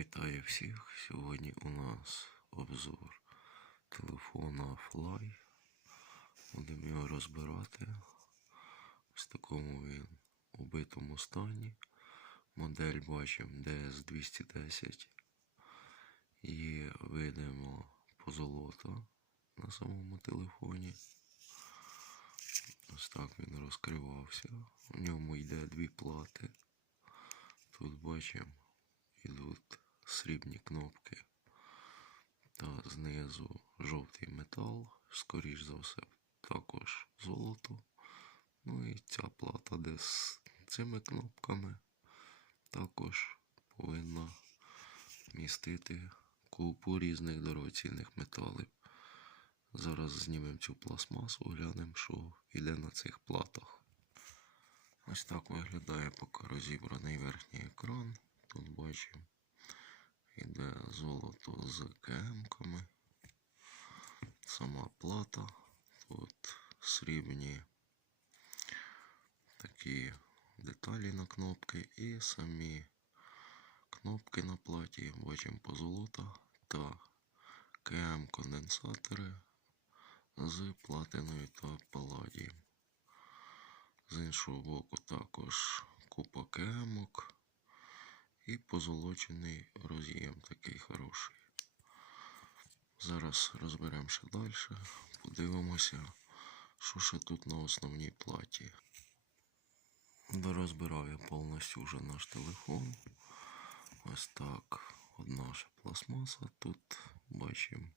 Вітаю всіх! Сьогодні у нас обзор телефона Fly. Будемо його розбирати. В такому він убитому стані. Модель бачимо DS210. Є видимо позолота на самому телефоні. Ось так він розкривався. У ньому йде дві плати. Тут бачимо ідуть срібні кнопки та знизу жовтий метал, скоріш за все, також золото. Ну і ця плата, де з цими кнопками, також повинна містити купу різних дорогоцінних металів. Зараз знімемо цю пластмасу, глянемо, що йде на цих платах. Ось так виглядає поки розібраний верхній екран. Тут бачимо, йде золото з КМ-ками. Сама плата. Тут срібні такі деталі на кнопки і самі кнопки на платі. Бачимо позолота та КМ-конденсатори з платиною та паладієм. З іншого боку також купа кемок і позолочений роз'єм такий хороший. Зараз розберемо ще далі, подивимося, що ще тут на основній платі. Дорозбирав я повністю вже наш телефон. Ось так. Одна ще пластмаса. Тут бачимо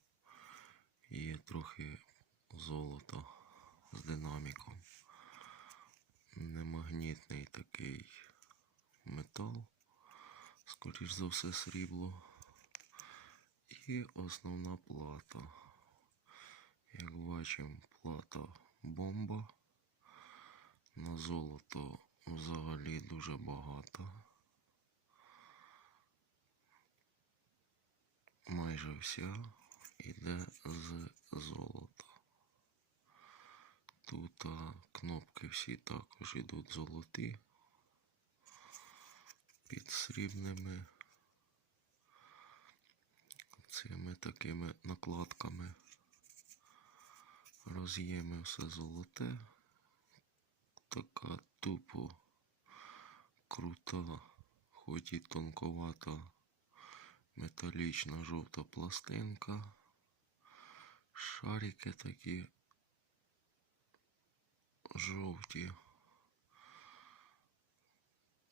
є трохи золота з динаміком немагнітний такий метал, скоріш за все срібло. І основна плата. Як бачимо, плата бомба. На золото взагалі дуже багато. Майже вся йде з золота. Тут а, кнопки всі також йдуть золоті. Під срібними цими такими накладками. Роз'єми все золоте. Така тупо крута, хоч і тонковата металічна жовта пластинка. Шарики такі жовті.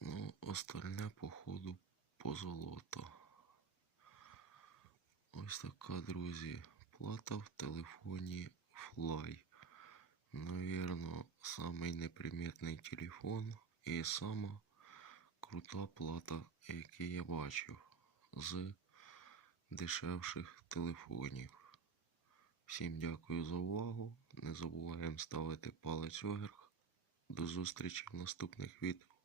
Ну, остальне, походу, позолота. Ось така, друзі, плата в телефоні Fly. Навірно, самий непримітний телефон і сама крута плата, яку я бачив з дешевших телефонів. Всім дякую за увагу. Не забуваємо ставити палець вверх. До зустрічі в наступних відео.